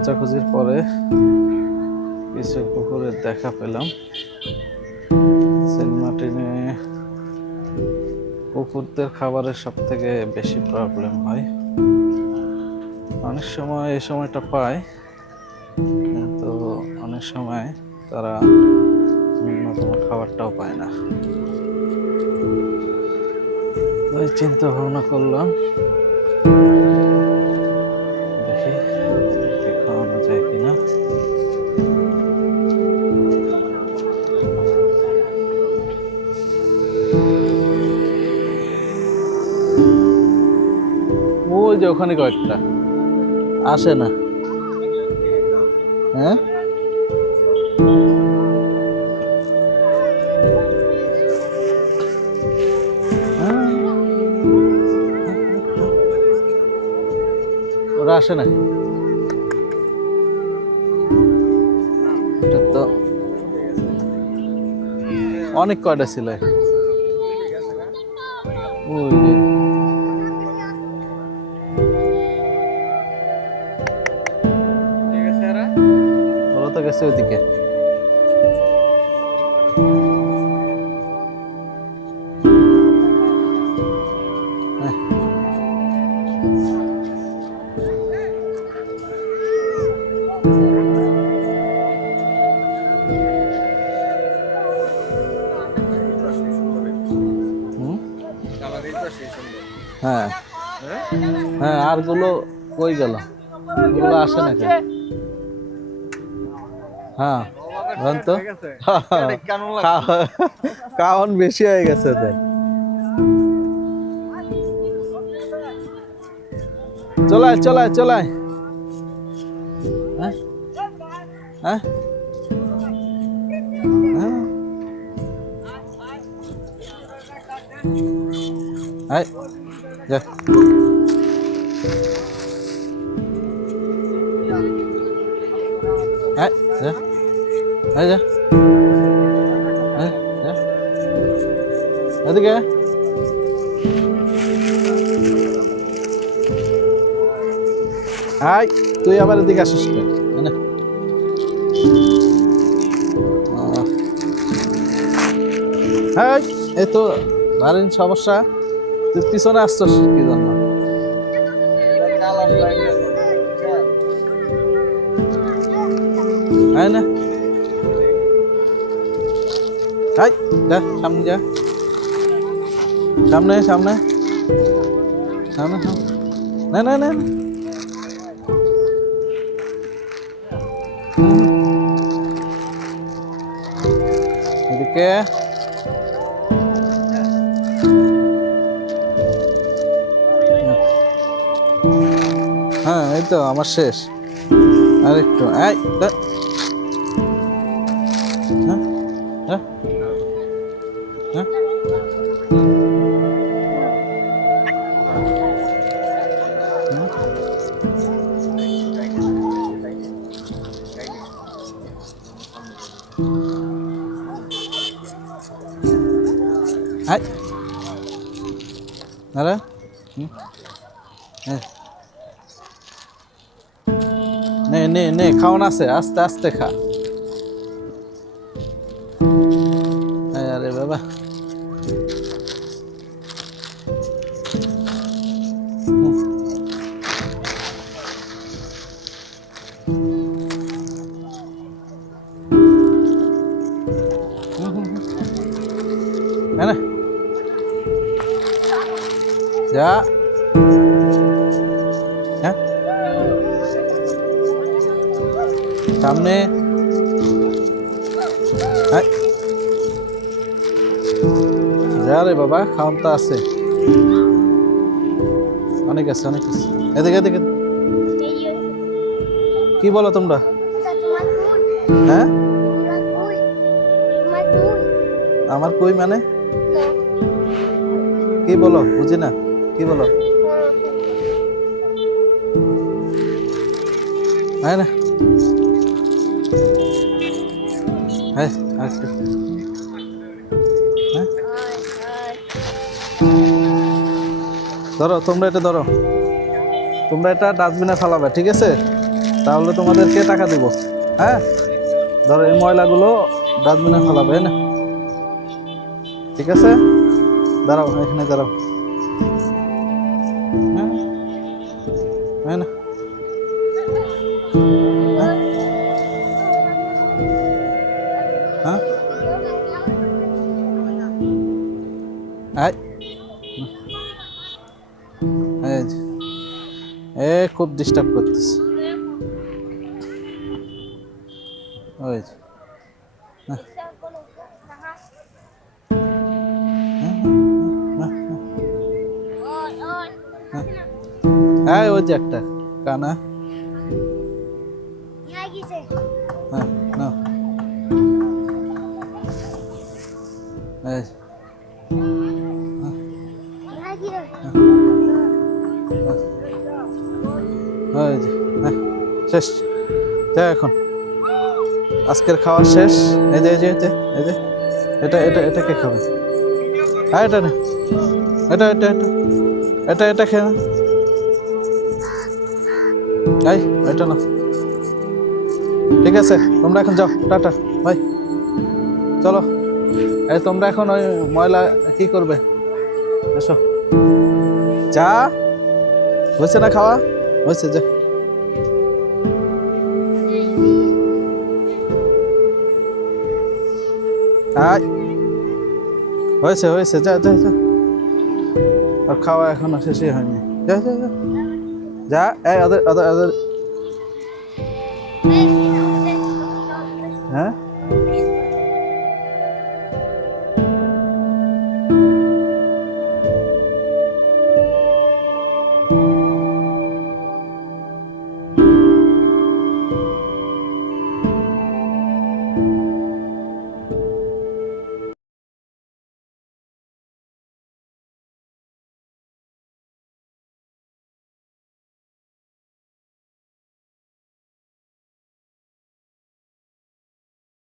খোঁজাখুঁজির পরে কিছু পুকুরের দেখা পেলাম। সেন্ট মার্টিনে কুকুরদের খাবারের সব থেকে বেশি প্রবলেম হয়। অনেক সময় এই সময়টা পায়, কিন্তু অনেক সময় তারা ন্যূনতম খাবারটাও পায় না। ওই চিন্তা ভাবনা করলাম ওই যে ওখানে কয়েকটা। আসে না। হ্যাঁ? ওরা আসে না। তো অনেক কয়টা ছিল? ওই যে গেছে ওইদিকে। হ্যাঁ। হ্যাঁ হ্যাঁ আরগুলো কই গেল? গুলো আসে না হ্যাঁ তো। খাওয়ান বেশি হয়ে গেছে তাই চলায় চলায় চলায় হ্যাঁ? হ্যাঁ? হ্যাঁ? যা আয় তুই আবার এদিকে আসিস। এই, তো দারুণ সমস্যা তুই পিছনে আসছস কি জন্য আয় না আয় যা সামনে যা সামনে সামনে সামনে সামনে না না না না। হুম। এদিকে হ্যাঁ এই তো আমার শেষ আর একটু এই দা। হ্যাঁ হ্যাঁ হ্যাঁ হ্যাঁ নে নে নে খাওয়ান আছে আস্তে আস্তে খা। আরে বাবা। হুম। যা। হ্যাঁ? সামনে। হাই। যা রে বাবা খাওয়ান তো আছে। অনেক আছে অনেক আছে। এদিকে এদিকে। কি বলো তোমরা? হ্যাঁ? আমার কই মানে? কি বলো? বুঝি না। কি বলো? হ্যাঁ না। হ্যাঁ? ধরো, তোমরা এটা ধরো। তোমরা এটা ডাস্টবিনে ফেলাবে, ঠিক আছে? তাহলে তোমাদেরকে টাকা দিব। হ্যাঁ? ধরো, এই ময়লাগুলো ডাস্টবিনে ফেলাবে না? ঠিক আছে? দাঁড়াও, এখানে দাঁড়াও। ডিস্টার্ব করতেছে। ওই। হ্যাঁ, হ্যাঁ, হ্যাঁ, হ্যাঁ ওই যে একটা। কানা। হ্যাঁ না ওই যে, হ্যাঁ, শেষ। যা এখন। আজকের খাওয়া শেষ। এই যে এই যে এই যে, এটা এটা এটা কে খাবে? হ্যাঁ এটা না। এটা এটা এটা। এটা এটা খেয়ে না। এই এটা না ঠিক আছে তোমরা এখন যাও। টাটা। ভাই চলো। এই তোমরা এখন ওই ময়লা কি করবে? এসো। চা হয়েছে না খাওয়া? হয়েছে যা আয় হয়েছে হয়েছে যা যা যা আর খাওয়া এখনও শেষই হয়নি যা যা যা যা এই ওদের ওদের ওদের